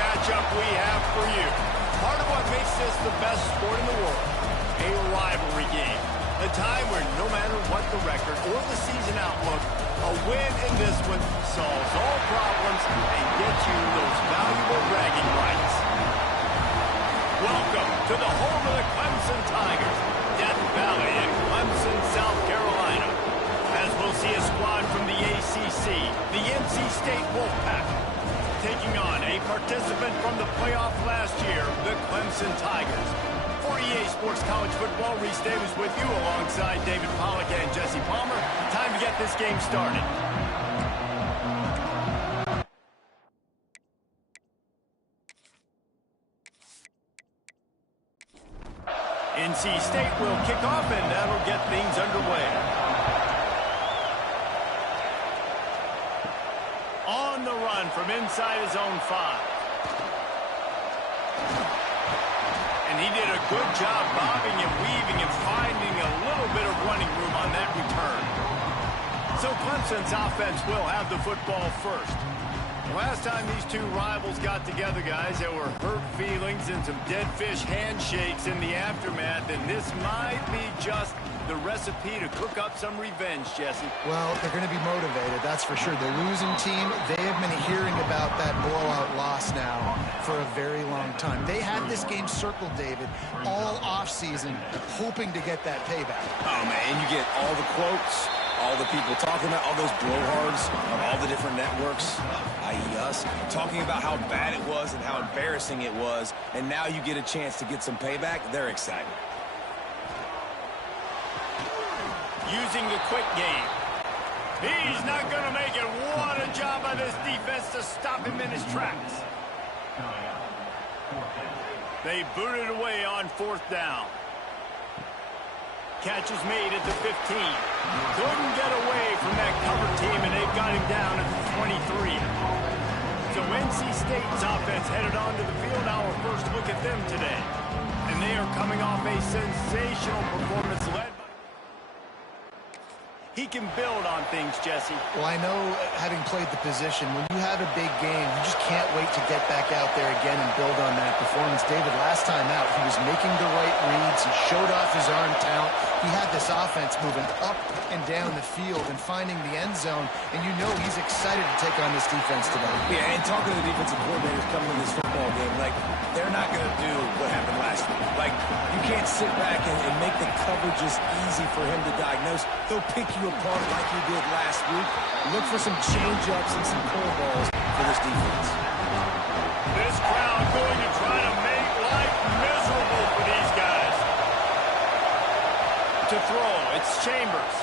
matchup we have for you. Part of what makes this the best sport in the world, a rivalry game. A time where no matter what the record or the season outlook, a win in this one solves all problems and gets you those valuable bragging rights. Welcome to the home of the Clemson Tigers, Death Valley in Clemson, South Carolina. As we'll see a squad from the ACC, the NC State Wolfpack, taking on a participant from the playoff last year, the Clemson Tigers. For EA Sports College Football, Reese Davis with you alongside David Pollack and Jesse Palmer. Time to get this game started. NC State will kick off, and that'll get things underway. On the run from inside his own 5. And he did a good job bobbing and weaving and finding a little bit of running room on that return. So Clemson's offense will have the football first. The last time these two rivals got together, guys, there were hurt feelings and some dead fish handshakes in the aftermath, and this might be just the recipe to cook up some revenge, Jesse. Well, they're going to be motivated, that's for sure. The losing team, they have been hearing about that blowout loss now for a very long time. They had this game circled, David, all offseason, hoping to get that payback. Oh, man, you get all the quotes, all the people talking about, all those blowhards on all the different networks, i.e. us, talking about how bad it was and how embarrassing it was, and now you get a chance to get some payback. They're excited. Using the quick game. He's not going to make it. What a job by this defense to stop him in his tracks. They booted away on 4th down. Catch is made at the 15. Couldn't get away from that cover team, and they've got him down at the 23. So NC State's offense headed onto the field. Our first look at them today. And they are coming off a sensational performance led by... He can build on things, Jesse. Well, I know, having played the position, when you have a big game, you just can't wait to get back out there again and build on that performance. David, last time out, he was making the right reads. He showed off his arm talent. He had this offense moving up and down the field and finding the end zone, and you know he's excited to take on this defense today. Yeah, and talking to the defensive coordinators coming to this football game, like, they're not going to do what happened last week. Like, you can't sit back and make the coverages easy for him to diagnose. They'll pick you apart like he did last week. Look for some change-ups and some curveballs for this defense. This crowd going to try to make life miserable for these guys. To throw, it's Chambers.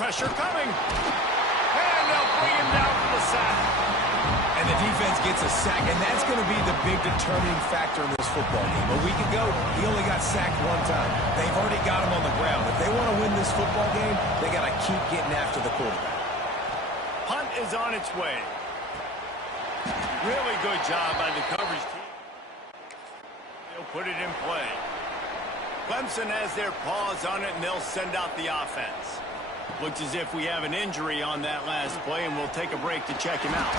Pressure coming. And they'll bring him down for the sack. And the defense gets a sack, and that's going to be the big determining factor in this football game. A week ago, he only got sacked 1 time. They've already got him on the ground. If they want to win this football game, they got to keep getting after the quarterback. Punt is on its way. Really good job by the coverage team. They'll put it in play. Clemson has their paws on it, and they'll send out the offense. Looks as if we have an injury on that last play, and we'll take a break to check him out.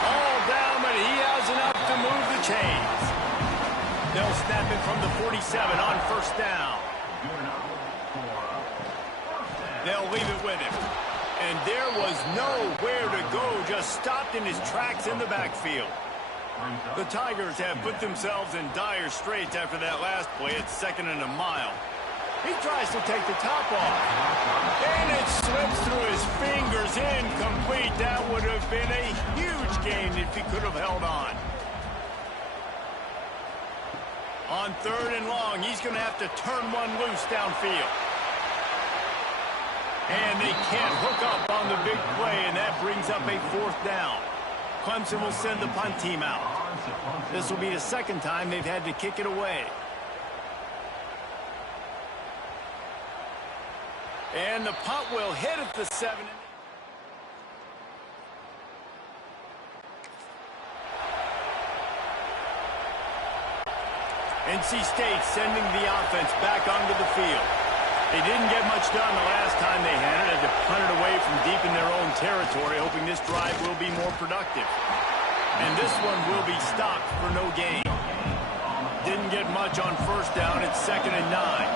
All down, but he has enough to move the chains. They'll snap it from the 47 on 1st down. They'll leave it with him. And there was nowhere to go, just stopped in his tracks in the backfield. The Tigers have put themselves in dire straits after that last play. It's 2nd and a mile. He tries to take the top off. And it slips through his fingers, incomplete. That would have been a huge gain if he could have held on. On 3rd and long, he's going to have to turn one loose downfield. And they can't hook up on the big play, and that brings up a 4th down. Clemson will send the punt team out. This will be the 2nd time they've had to kick it away. And the punt will hit at the 7. NC State sending the offense back onto the field. They didn't get much done the last time they had it. Had to punt it away from deep in their own territory, hoping this drive will be more productive. And this one will be stopped for no gain. Didn't get much on first down. It's 2nd and 9.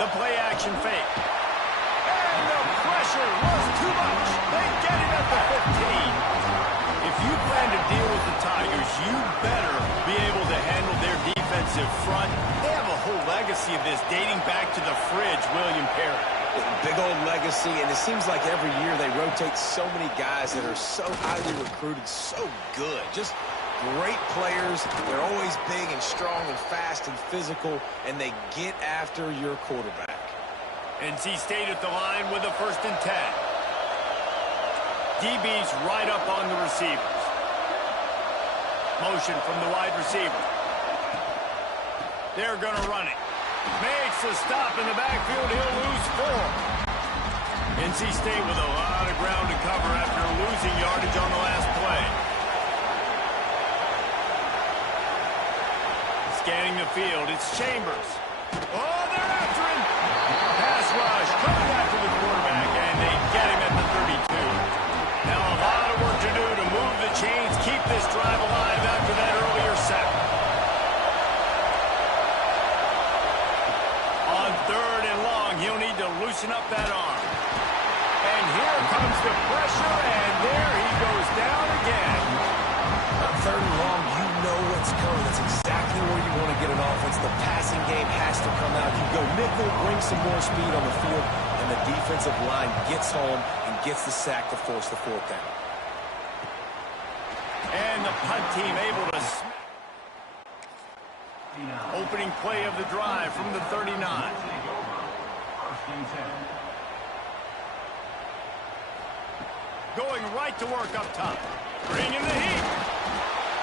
The play action fake. And the pressure was too much. They get him at the 15. If you plan to deal with the Tigers, you better be able to handle their defensive front. They have a whole legacy of this dating back to the fridge, William Perry. Big old legacy, and it seems like every year they rotate so many guys that are so highly recruited, so good. Just great players. They're always big and strong and fast and physical, and they get after your quarterback. NC State at the line with a 1st and 10. DB's right up on the receivers. Motion from the wide receiver. They're going to run it. Makes a stop in the backfield. He'll lose 4. NC State with a lot of ground to cover after losing yardage on the last play. Scanning the field, it's Chambers. Oh, they're after him. Pass rush coming after the quarterback, and they get him at the 32. Now a lot of work to do to move the chains, keep this drive alive after that earlier sack. On 3rd and long, he'll need to loosen up that arm. And here comes the pressure, and there he goes down again. On 3rd and long, you know what's coming. That's exactly where you want to get an offense. The passing game has to come out. You go nickel, bring some more speed on the field, and the defensive line gets home and gets the sack to force the 4th down. And the punt team able to... Opening play of the drive from the 39. Going right to work up top. Bringing the heat.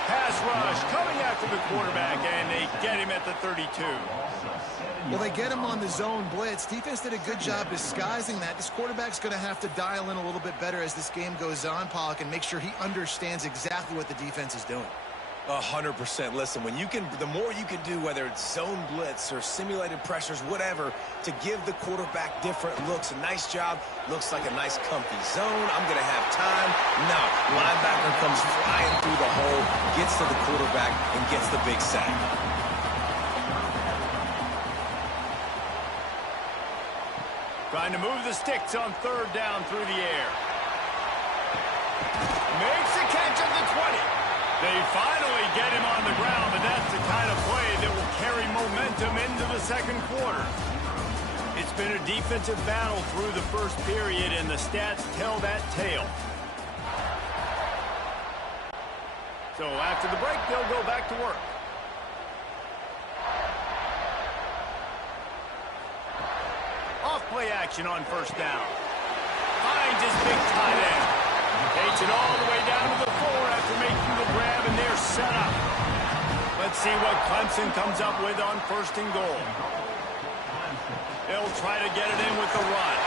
Pass rush coming after the quarterback, and they get him at the 32. Well, they get him on the zone blitz. Defense did a good job disguising that. This quarterback's going to have to dial in a little bit better as this game goes on, Pollock, and make sure he understands exactly what the defense is doing. 100%. Listen, when you can, the more you can do, whether it's zone blitz or simulated pressures, whatever, to give the quarterback different looks. A nice job. Looks like a nice comfy zone. I'm going to have time. No. Linebacker comes flying through the hole, gets to the quarterback, and gets the big sack. Trying to move the sticks on 3rd down through the air. Makes the catch at the 20. They finally get him on the ground, but that's the kind of play that will carry momentum into the 2nd quarter. It's been a defensive battle through the 1st period, and the stats tell that tale. So after the break, they'll go back to work. Off play action on 1st down. Finds his big tight end. Takes it all the way down to the 4 after making the grab, and they're set up. Let's see what Clemson comes up with on 1st and goal. They'll try to get it in with the run.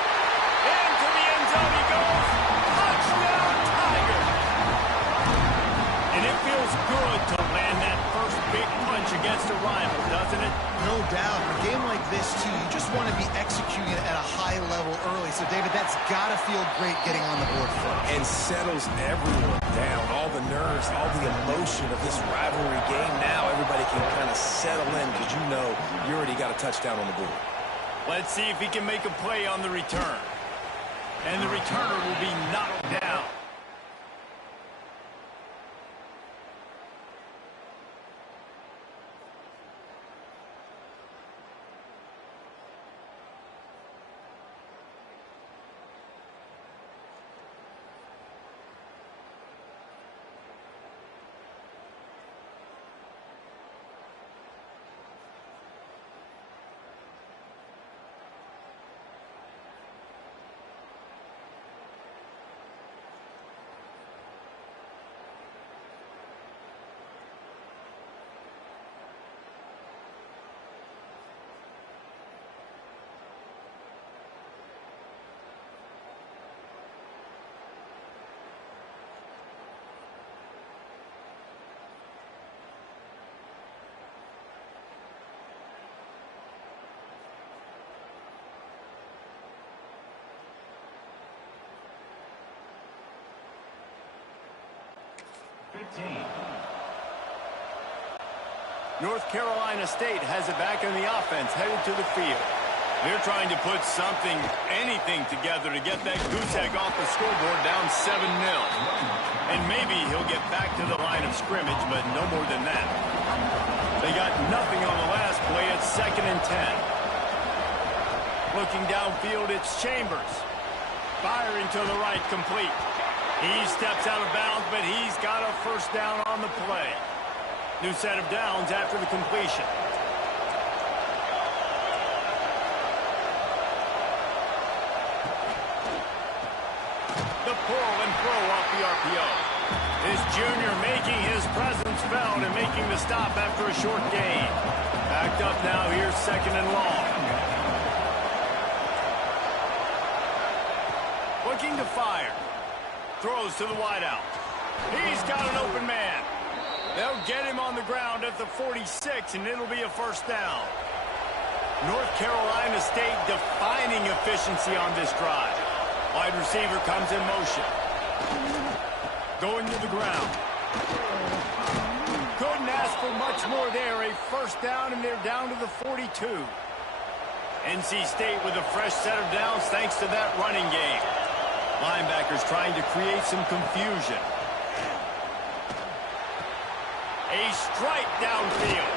Into the end zone he goes. Touchdown, Tiger! And it feels good to land that first big punch against a rival, doesn't it? No doubt. A game like this, too, you just want to be executing it at a high level early. So, David, that's got to feel great getting on the board first. And settles everyone down. All the nerves, all the emotion of this rivalry game. Now everybody can kind of settle in because you know you already got a touchdown on the board. Let's see if he can make a play on the return. And the returner will be knocked down. North Carolina State has it back in the offense, headed to the field. They're trying to put something, anything together to get that goose egg off the scoreboard down 7-0. And maybe he'll get back to the line of scrimmage, but no more than that. They got nothing on the last play. It's 2nd and 10. Looking downfield, it's Chambers. Firing to the right, complete. He steps out of bounds, but he's got a first down on the play. New set of downs after the completion. The pull and throw off the RPO. This junior making his presence felt and making the stop after a short gain. Backed up now, here's 2nd and long. Looking to fire. Throws to the wideout. He's got an open man. They'll get him on the ground at the 46, and it'll be a first down. North Carolina State defining efficiency on this drive. Wide receiver comes in motion. Going to the ground. Couldn't ask for much more there. A first down, and they're down to the 42. NC State with a fresh set of downs thanks to that running game. Linebackers trying to create some confusion. A strike downfield.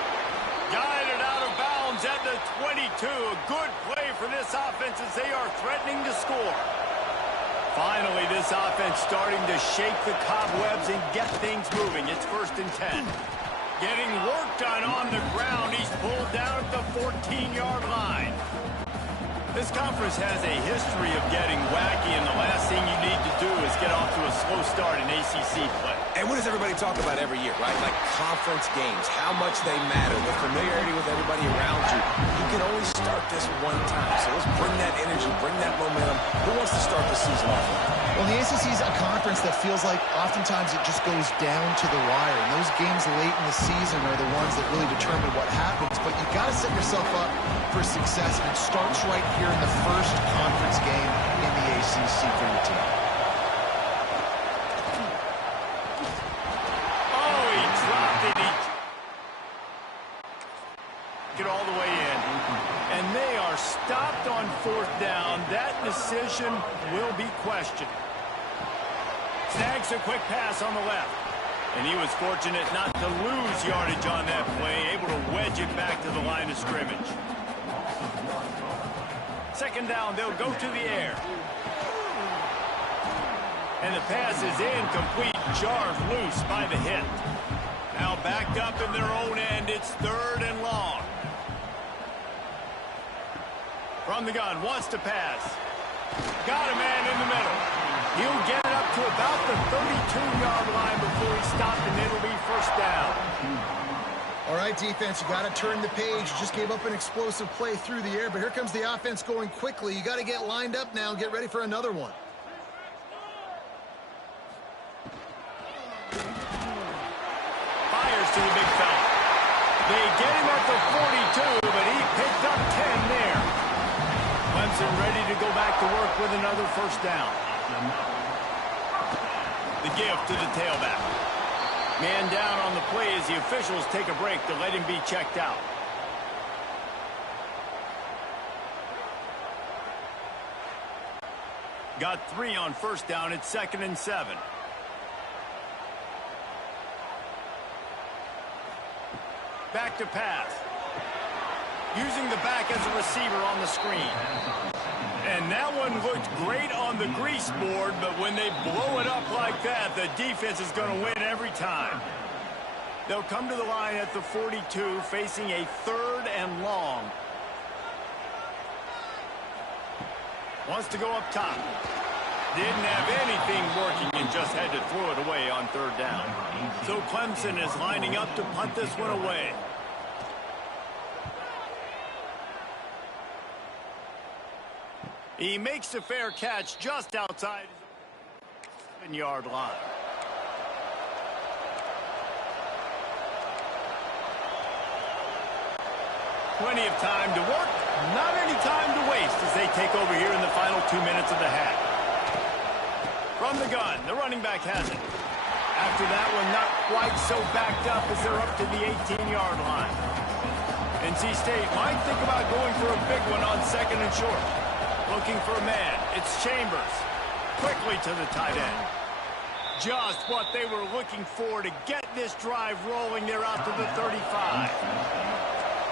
Guided out of bounds at the 22. A good play for this offense as they are threatening to score. Finally, this offense starting to shake the cobwebs and get things moving. It's 1st and 10. Getting work done on the ground. He's pulled down at the 14-yard line. This conference has a history of getting wacky, and the last thing you need to do is get off to a slow start in ACC play. And what does everybody talk about every year, right? Like conference games, how much they matter, the familiarity with everybody around you. You can only start this one time, so let's bring that energy, bring that momentum. Who wants to start the season off? Well, the ACC is a conference that feels like oftentimes it just goes down to the wire. And those games late in the season are the ones that really determine what happens. But you've got to set yourself up for success, and it starts right here in the first conference game in the ACC for your team. Oh, he dropped it. Get all the way in. And they are stopped on 4th down. That decision will be questioned. Snags a quick pass on the left. And he was fortunate not to lose yardage on that play, able to wedge it back to the line of scrimmage. 2nd down, they'll go to the air. And the pass is incomplete. Jars loose by the hit. Now backed up in their own end. It's 3rd and long. From the gun, wants to pass. Got a man in the middle. He'll get it up to about the 32-yard line before he stopped, and it'll be first down. All right, defense, you got to turn the page. You just gave up an explosive play through the air, but here comes the offense going quickly. You got to get lined up now and get ready for another one. Fires to the big fella. They get him at the 42, but he picked up 10 there. Clemson ready to go back to work with another first down. The give to the tailback. Man down on the play as the officials take a break to let him be checked out. Got 3 on first down. It's 2nd and 7. Back to pass. Using the back as a receiver on the screen. And that one looked great on the grease board, but when they blow it up like that, the defense is going to win every time. They'll come to the line at the 42, facing a 3rd and long. Wants to go up top. Didn't have anything working and just had to throw it away on 3rd down. So Clemson is lining up to punt this one away. He makes a fair catch just outside his 7-yard line. Plenty of time to work, not any time to waste as they take over here in the final 2 minutes of the half. From the gun, the running back has it. After that one, not quite so backed up as they're up to the 18-yard line. NC State might think about going for a big one on second and short. Looking for a man. It's Chambers. Quickly to the tight end. Just what they were looking for to get this drive rolling. They're out to the 35.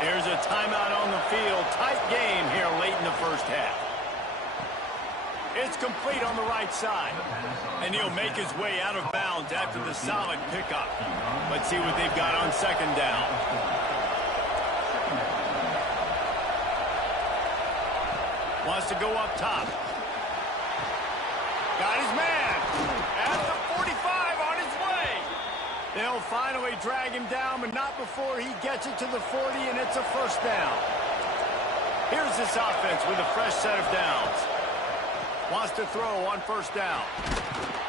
There's a timeout on the field. Tight game here late in the first half. It's complete on the right side. And he'll make his way out of bounds after the solid pickup. Let's see what they've got on second down. Wants to go up top. Got his man. At the 45 on his way. They'll finally drag him down, but not before he gets it to the 40, and it's a first down. Here's this offense with a fresh set of downs. Wants to throw on first down.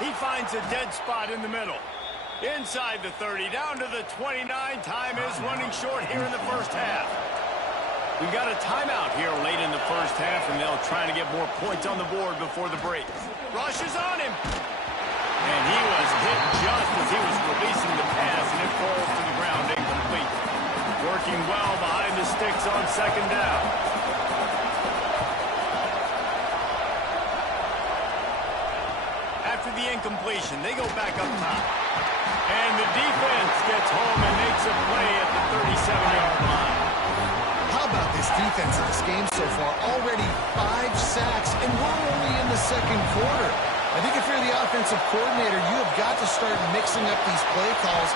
He finds a dead spot in the middle. Inside the 30, down to the 29. Time is running short here in the first half. We've got a timeout here late in the first half, and they'll try to get more points on the board before the break. Rushes on him. And he was hit just as he was releasing the pass, and it falls to the ground incomplete. Working well behind the sticks on second down. After the incompletion, they go back up top. And the defense gets home and makes a play at the 37-yard line. How about this defense in this game so far? Already 5 sacks, and we're only in the second quarter. I think if you're the offensive coordinator, you have got to start mixing up these play calls,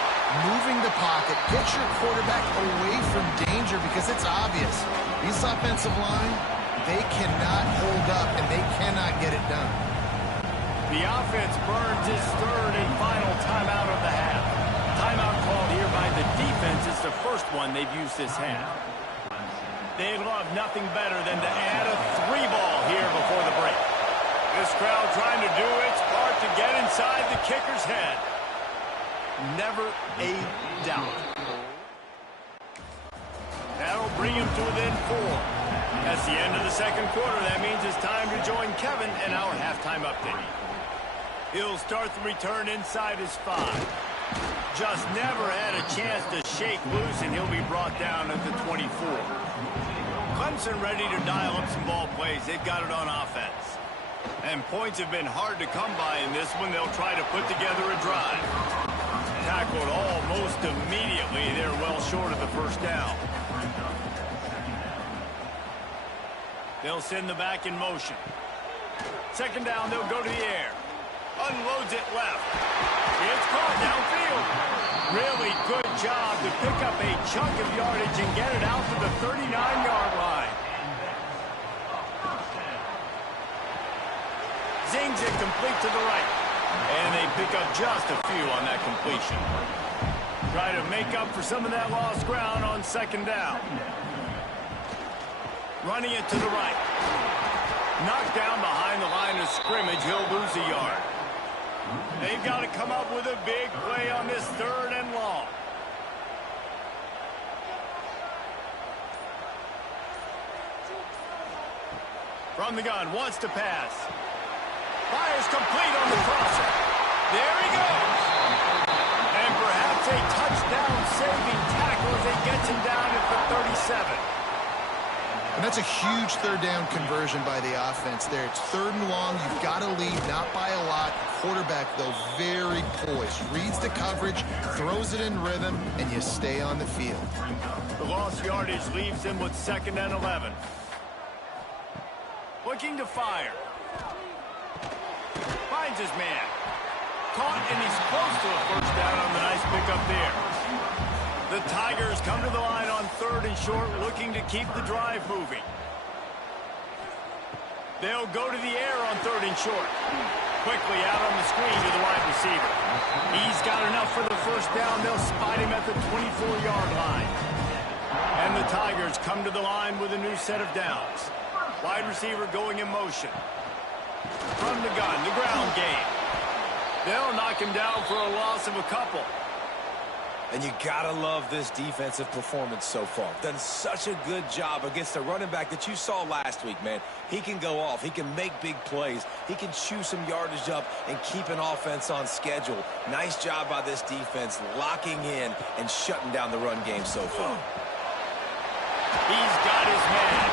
moving the pocket, get your quarterback away from danger, because it's obvious. This offensive line, they cannot hold up, and they cannot get it done. The offense burns his third and final timeout of the half. Timeout called here by the defense is the first one they've used this half. They'd love nothing better than to add a 3-ball here before the break. This crowd trying to do its part to get inside the kicker's head. Never a doubt. That'll bring him to within 4. That's the end of the second quarter. That means it's time to join Kevin in our halftime update. He'll start the return inside his 5. Just never had a chance to shake loose, and he'll be brought down at the 24. Clemson ready to dial up some ball plays. They've got it on offense. And points have been hard to come by in this one. They'll try to put together a drive. Tackled almost immediately. They're well short of the first down. They'll send the back in motion. Second down, they'll go to the air. Unloads it left. It's caught downfield. Really good job to pick up a chunk of yardage and get it out to the 39-yard line. Zings it complete to the right. And they pick up just a few on that completion. Try to make up for some of that lost ground on second down. Running it to the right. Knocked down behind the line of scrimmage. He'll lose a yard. They've got to come up with a big play on this third and long. From the gun, wants to pass. Fires complete on the crosser. There he goes. And perhaps a touchdown-saving tackle as he gets him down at the 37. And that's a huge third down conversion by the offense there. It's third and long. You've got to lead, not by a lot. Quarterback, though, very poised. Reads the coverage, throws it in rhythm, and you stay on the field. The lost yardage leaves him with second and 11. Looking to fire. Finds his man. Caught, and he's close to a first down on the nice pickup there. The Tigers come to the line on third and short, looking to keep the drive moving. They'll go to the air on third and short. Quickly out on the screen to the wide receiver. He's got enough for the first down. They'll spot him at the 24-yard line. And the Tigers come to the line with a new set of downs. Wide receiver going in motion. From the gun, the ground game. They'll knock him down for a loss of a couple. And you gotta love this defensive performance so far. Done such a good job against the running back that you saw last week, man. He can go off. He can make big plays. He can chew some yardage up and keep an offense on schedule. Nice job by this defense locking in and shutting down the run game so far. He's got his man.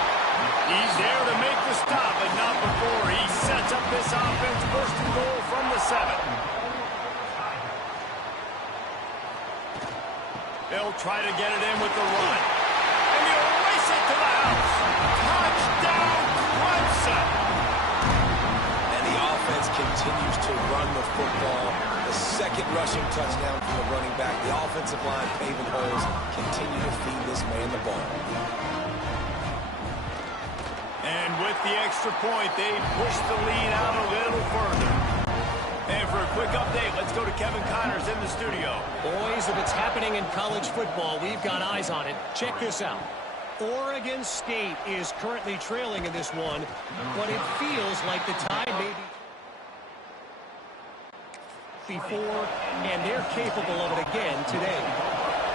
He's there to make the stop, but not before he sets up this offense. First and goal from the 7. They'll try to get it in with the run. And he'll race it to the house. Touchdown, Clemson. And the offense continues to run the football. The second rushing touchdown from the running back. The offensive line paving holes. Continue to feed this man the ball. And with the extra point, they push the lead out a little further. And for a quick update, let's go to Kevin Connors in the studio. Boys, if it's happening in college football, we've got eyes on it. Check this out. Oregon State is currently trailing in this one, but it feels like the Tide may be before, and they're capable of it again today.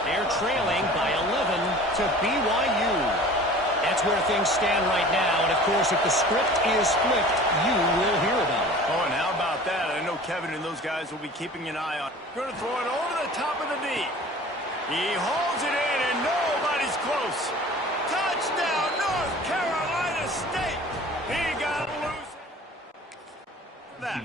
They're trailing by 11 to BYU. That's where things stand right now, and of course, if the script is flipped, you will hear about it. Oh, and how about that? I know Kevin and those guys will be keeping an eye on. Going to throw it over the top of the knee. He hauls it in, and nobody's close. Touchdown, North Carolina State. He got loose. That.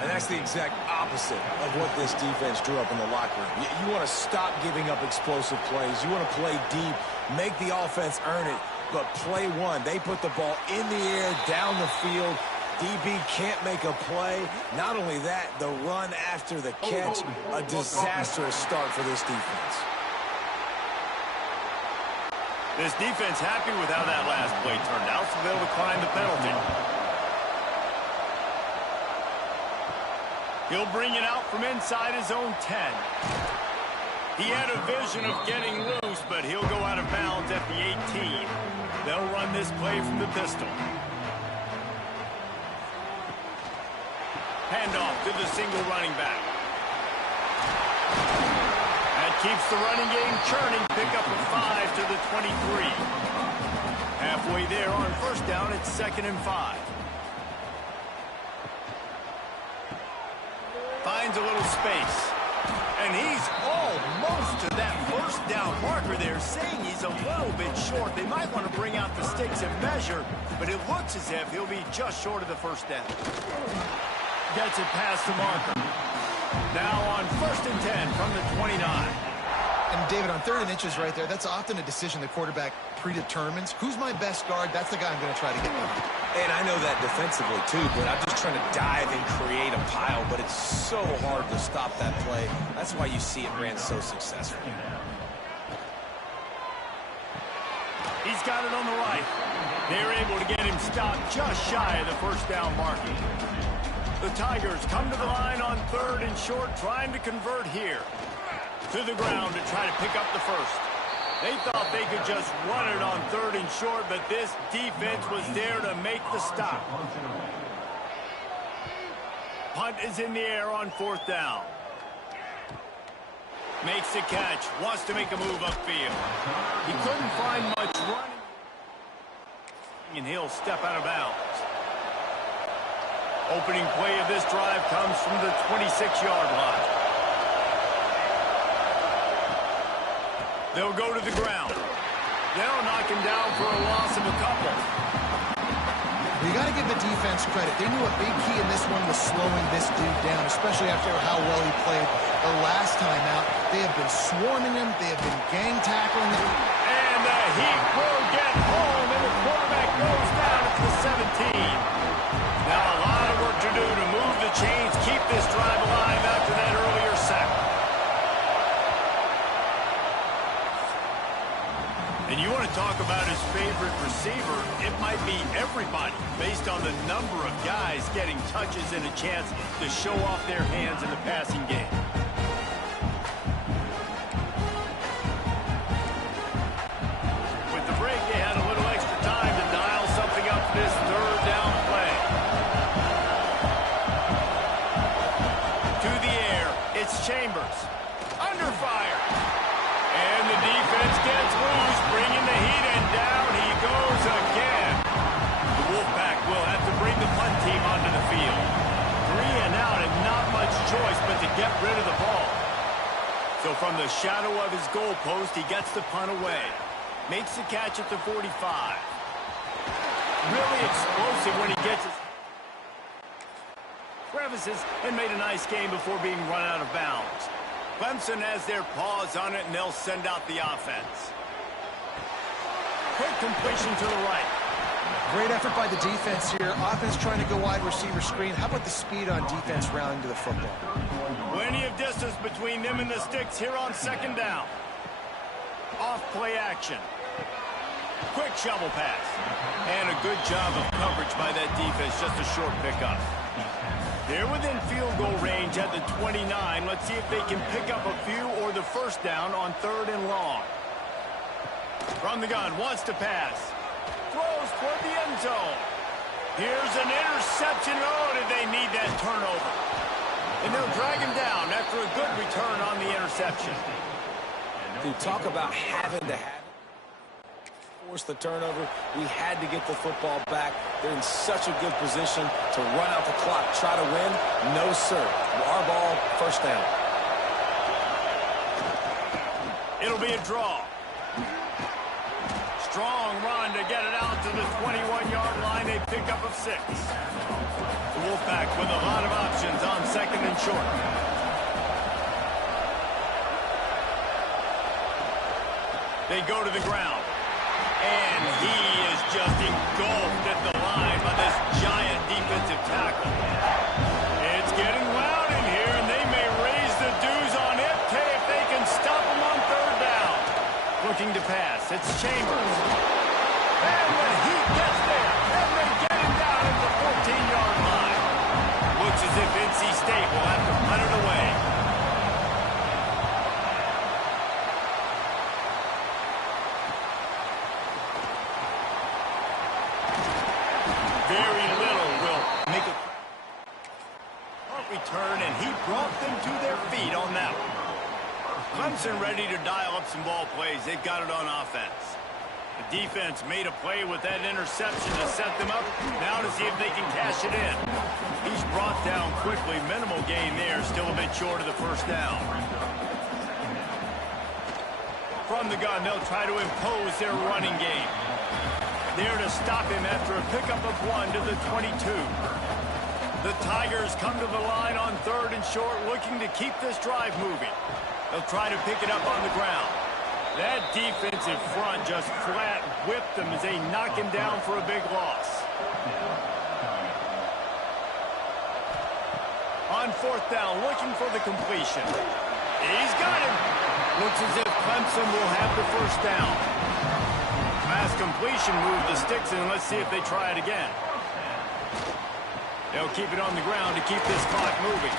And that's the exact opposite of what this defense drew up in the locker room. You want to stop giving up explosive plays. You want to play deep, make the offense earn it, but play one. They put the ball in the air, down the field. DB can't make a play. Not only that, the run after the catch, a disastrous start for this defense. This defense happy with how that last play turned out, so they'll decline the penalty. He'll bring it out from inside his own 10. He had a vision of getting loose, but he'll go out of bounds at the 18. They'll run this play from the pistol. Handoff to the single running back. That keeps the running game churning. Pick up a 5 to the 23. Halfway there on first down, it's 2nd and 5. Finds a little space. And he's almost to that first down marker there, saying he's a little bit short. They might want to bring out the sticks and measure, but it looks as if he'll be just short of the first down. Gets it past the marker. Now on 1st and 10 from the 29. And David, on 3rd and inches right there, that's often a decision the quarterback predetermines. Who's my best guard? That's the guy I'm going to try to get by. And I know that defensively, too, but I'm just trying to dive and create a pile, but it's so hard to stop that play. That's why you see it ran so successfully. He's got it on the right. They're able to get him stopped just shy of the first down marker. The Tigers come to the line on 3rd and short, trying to convert here. To the ground to try to pick up the first. They thought they could just run it on 3rd and short, but this defense was there to make the stop. Punt is in the air on 4th down. Makes the catch, wants to make a move upfield. He couldn't find much running, and he'll step out of bounds. Opening play of this drive comes from the 26-yard line. They'll go to the ground. They'll knock him down for a loss of a couple. You got to give the defense credit. They knew a big key in this one was slowing this dude down, especially after how well he played the last time out. They have been swarming him. They have been gang tackling him. And the heat will get home, and the quarterback goes down at the 17. Now a lot of work to do to move the chains, keep this drive alive after that earlier sack. And you want to talk about his favorite receiver, it might be everybody, based on the number of guys getting touches and a chance to show off their hands in the passing game. With the break, they had a little extra time to dial something up for this 3rd down play. To the air, it's Chambers. get rid of the ball. So from the shadow of his goal post, he gets the punt away. Makes the catch at the 45. Really explosive when he gets his crevices and made a nice game before being run out of bounds. Clemson has their paws on it, and they'll send out the offense. Quick completion to the right. Great effort by the defense here. Offense trying to go wide receiver screen. How about the speed on defense rounding to the football? Plenty of distance between them and the sticks here on second down. Off play action. Quick shovel pass. And a good job of coverage by that defense. Just a short pickup. They're within field goal range at the 29. Let's see if they can pick up a few or the first down on 3rd and long. From the gun, wants to pass. Throws toward the end zone. Here's an interception. Oh, did they need that turnover? And they'll drag him down after a good return on the interception. Dude, talk about having to force the turnover. We had to get the football back. They're in such a good position to run out the clock, try to win. No, sir. Our ball, first down. It'll be a draw. Strong run to get it out to the 21-yard line. They pick up of 6. The Wolfpack with a lot of options on 2nd and short. They go to the ground. And he is just engulfed at the line by this giant defensive tackle. It's getting loud in here, and they may raise the dues on it if they can stop him on 3rd down. Looking to pass. It's Chambers. And when he gets there, and they get him down at the 14-yard line. Looks as if NC State will have to punt it away. Very little will make a punt return, and he brought them to their feet on that one. Clemson ready to dial up some ball plays. They've got it on offense. The defense made a play with that interception to set them up. Now to see if they can cash it in. He's brought down quickly. Minimal gain there. Still a bit short of the first down. From the gun, they'll try to impose their running game. There to stop him after a pickup of 1 to the 22. The Tigers come to the line on 3rd and short, looking to keep this drive moving. They'll try to pick it up on the ground. That defensive front just flat whipped them as they knock him down for a big loss. On 4th down, looking for the completion. He's got him. Looks as if Clemson will have the first down. Pass completion move the sticks, and let's see if they try it again. They'll keep it on the ground to keep this clock moving.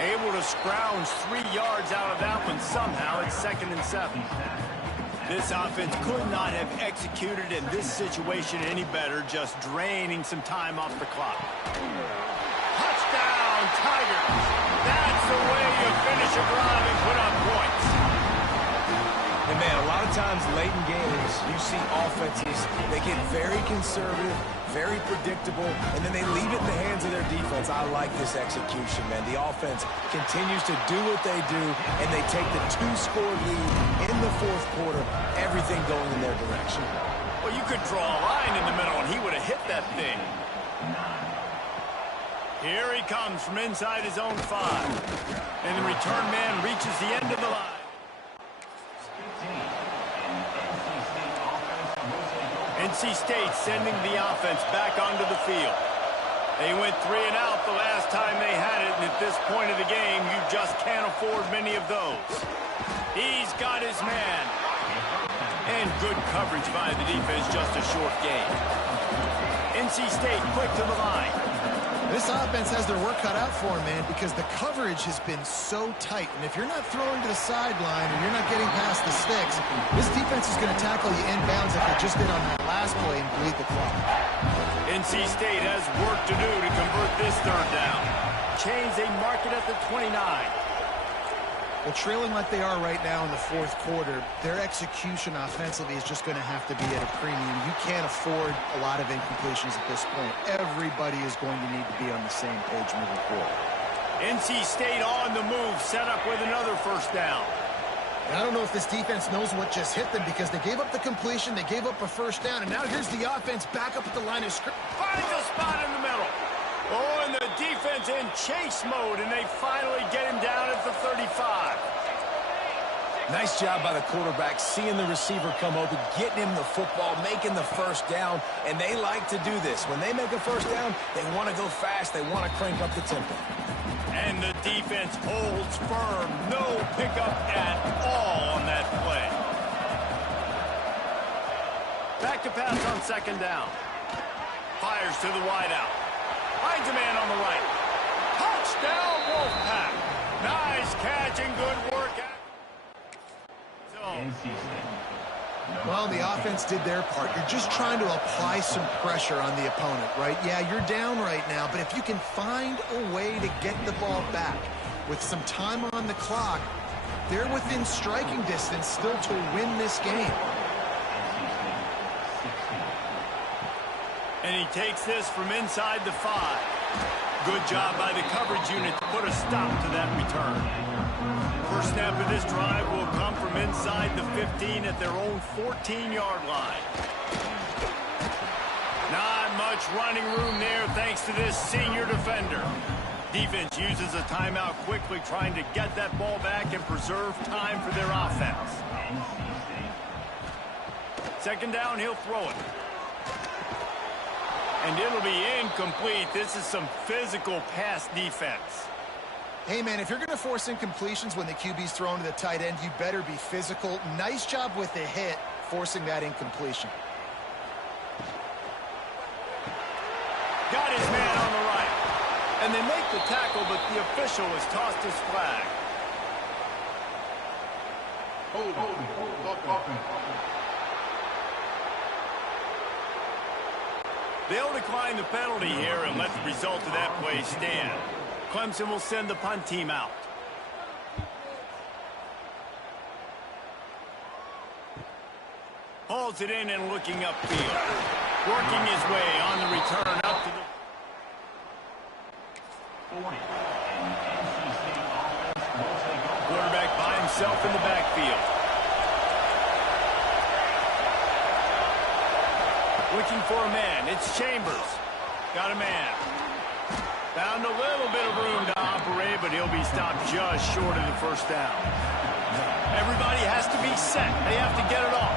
Able to scrounge 3 yards out of that one somehow. It's 2nd and 7. This offense could not have executed in this situation any better, just draining some time off the clock. Touchdown, Tigers! That's the way you finish a drive and put up points. And man, a lot of times late in games, you see offenses, they get very conservative, very predictable, and then they leave it in the hands of their defense. I like this execution, man. The offense continues to do what they do, and they take the 2-score lead in the 4th quarter, everything going in their direction. Well, you could draw a line in the middle, and he would have hit that thing. Here he comes from inside his own 5. And the return man reaches the end of the line. NC State sending the offense back onto the field. They went 3 and out the last time they had it, and at this point of the game, you just can't afford many of those. He's got his man. And good coverage by the defense, just a short gain. NC State quick to the line. This offense has their work cut out for them, man, because the coverage has been so tight. And if you're not throwing to the sideline and you're not getting past the sticks, this defense is going to tackle you inbounds like they just did on that last play and bleed the clock. NC State has work to do to convert this 3rd down. Chains, they mark it at the 29. Well, trailing like they are right now in the 4th quarter, their execution offensively is just going to have to be at a premium. You can't afford a lot of incompletions at this point. Everybody is going to need to be on the same page moving forward. NC State on the move, set up with another first down. And I don't know if this defense knows what just hit them because they gave up the completion, they gave up a first down, and now here's the offense back up at the line of scrimmage. Finds a spot in the middle. Oh, and the defense in chase mode, and they finally get him down at the 35. Nice job by the quarterback, seeing the receiver come open, getting him the football, making the first down, and they like to do this. When they make a first down, they want to go fast, they want to crank up the tempo. And the defense holds firm. No pickup at all on that play. Back to pass on second down. Fires to the wideout. Finds a man on the right. Touchdown, Wolfpack. Nice catch and good work. Well, the offense did their part. You're just trying to apply some pressure on the opponent, right? Yeah, you're down right now, but if you can find a way to get the ball back with some time on the clock, they're within striking distance still to win this game. And he takes this from inside the 5. Good job by the coverage unit to put a stop to that return. First snap of this drive will come from inside the 15 at their own 14-yard line. Not much running room there thanks to this senior defender. Defense uses a timeout quickly, trying to get that ball back and preserve time for their offense. Second down, he'll throw it. And it'll be incomplete. This is some physical pass defense. Hey, man, if you're going to force incompletions when the QB's thrown to the tight end, you better be physical. Nice job with the hit, forcing that incompletion. Got his man on the right. And they make the tackle, but the official has tossed his flag. They'll decline the penalty here and let the result of that play stand. Clemson will send the punt team out. Hauls it in and looking upfield. Working his way on the return up to the 40. Quarterback by himself in the backfield. Looking for a man. It's Chambers. Got a man. Found a little bit of room to operate, but he'll be stopped just short of the first down. Everybody has to be set. They have to get it off.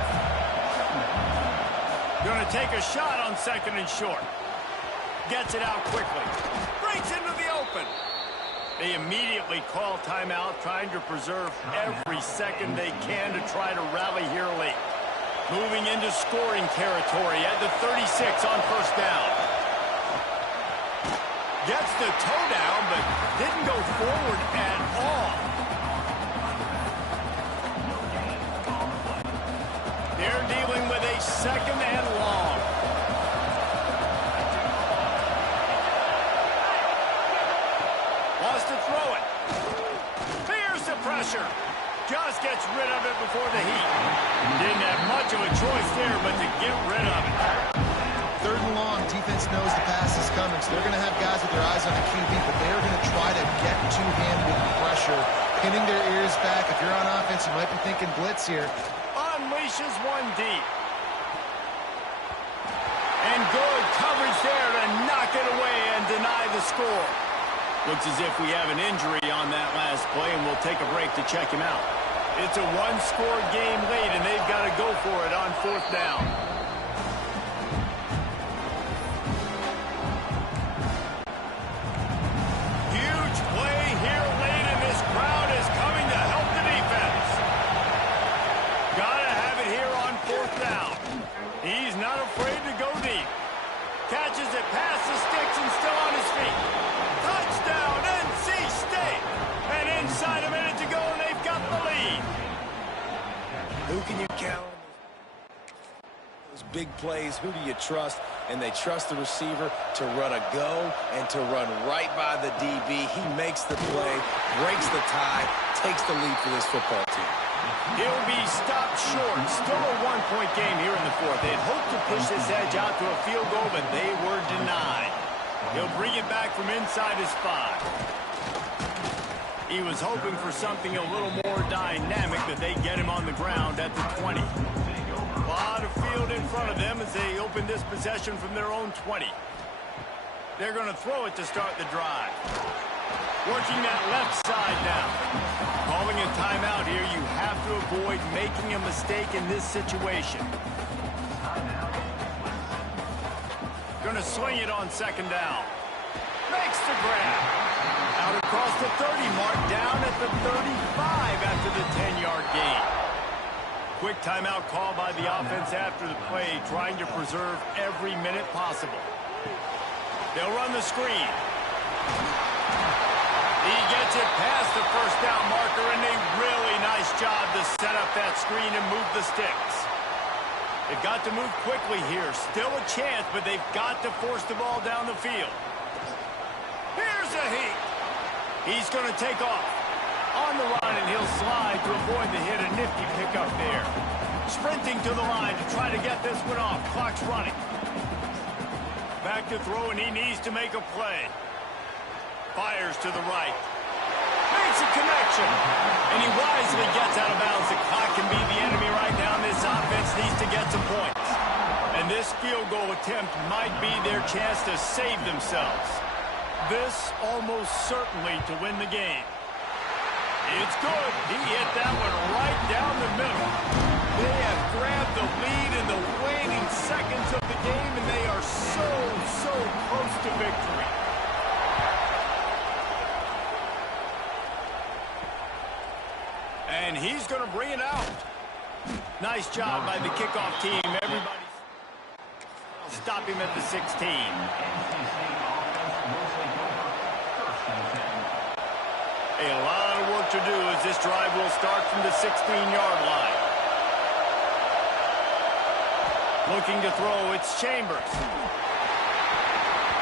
Going to take a shot on second and short. Gets it out quickly. Breaks into the open. They immediately call timeout, trying to preserve every second they can to try to rally here late. Moving into scoring territory at the 36 on first down. Gets the toe down, but didn't go forward at all. They're dealing with a second and long. Wants to throw it. Fears the pressure. Just gets rid of it before the heat. Didn't have much of a choice there, but to get rid of it. Third and long, defense knows the pass is coming, so they're going to have guys with their eyes on the QB, but they're going to try to get to him with pressure, pinning their ears back. If you're on offense, you might be thinking blitz here. Unleashes one deep. And good coverage there to knock it away and deny the score. Looks as if we have an injury on that last play, and we'll take a break to check him out. It's a one-score game late, and they've got to go for it on fourth down. Huge play here late, and this crowd is coming to help the defense. Gotta have it here on fourth down. He's not afraid to go deep. Catches it past the sticks and still on his feet. Touchdown, NC State! And inside a minute to go, and they've got the lead. Who can you count on those big plays? Who do you trust? And they trust the receiver to run a go and to run right by the DB. He makes the play, breaks the tie, takes the lead for this football team. He'll be stopped short. Still a one-point game here in the fourth. They'd hoped to push this edge out to a field goal, but they were denied. He'll bring it back from inside his 5. He was hoping for something a little more dynamic, that they get him on the ground at the 20. A lot of field in front of them as they open this possession from their own 20. They're going to throw it to start the drive. Working that left side now. Calling a timeout here. You have to avoid making a mistake in this situation. Going to swing it on second down. Makes the grab. Out across the 30 mark, down at the 35 after the 10-yard gain. Quick timeout call by the offense after the play, trying to preserve every minute possible. They'll run the screen. He gets it past the first down marker, and a really nice job to set up that screen and move the sticks. They've got to move quickly here. Still a chance, but they've got to force the ball down the field. Here's a heat. He's going to take off. On the line, and he'll slide to avoid the hit. A nifty pickup there. Sprinting to the line to try to get this one off. Clock's running. Back to throw, and he needs to make a play. Fires to the right. Makes a connection. And he wisely gets out of bounds. The clock can be the enemy right now. This offense needs to get some points. And this field goal attempt might be their chance to save themselves. This almost certainly to win the game. It's good. He hit that one right down the middle. They have grabbed the lead in the waning seconds of the game, and they are so close to victory. And he's going to bring it out. Nice job by the kickoff team. Everybody stop him at the 16. A lot of work to do as this drive will start from the 16-yard line. Looking to throw, it's Chambers.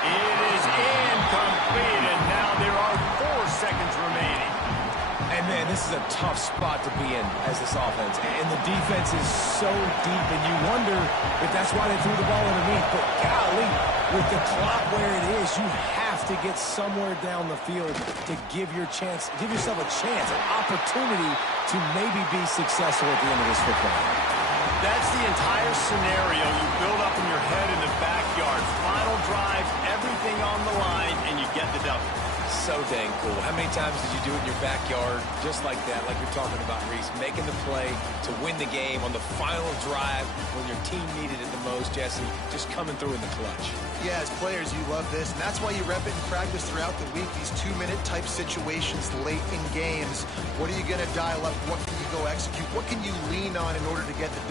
It is incomplete, and now there are 4 seconds remaining. And, man, this is a tough spot to be in as this offense. And the defense is so deep, and you wonder if that's why they threw the ball underneath. But, golly, with the clock where it is, you have to get somewhere down the field to give yourself a chance, an opportunity to maybe be successful at the end of this football. That's the entire scenario you build up in your head in the backyard. Final drive, everything on the line, and you get the W. So dang cool. How many times did you do it in your backyard just like that, like you're talking about, Reese, making the play to win the game on the final drive when your team needed it the most, Jesse, just coming through in the clutch. Yeah, as players, you love this, and that's why you rep it in practice throughout the week, these 2-minute type situations late in games. What are you going to dial up? What can you go execute? What can you lean on in order to get the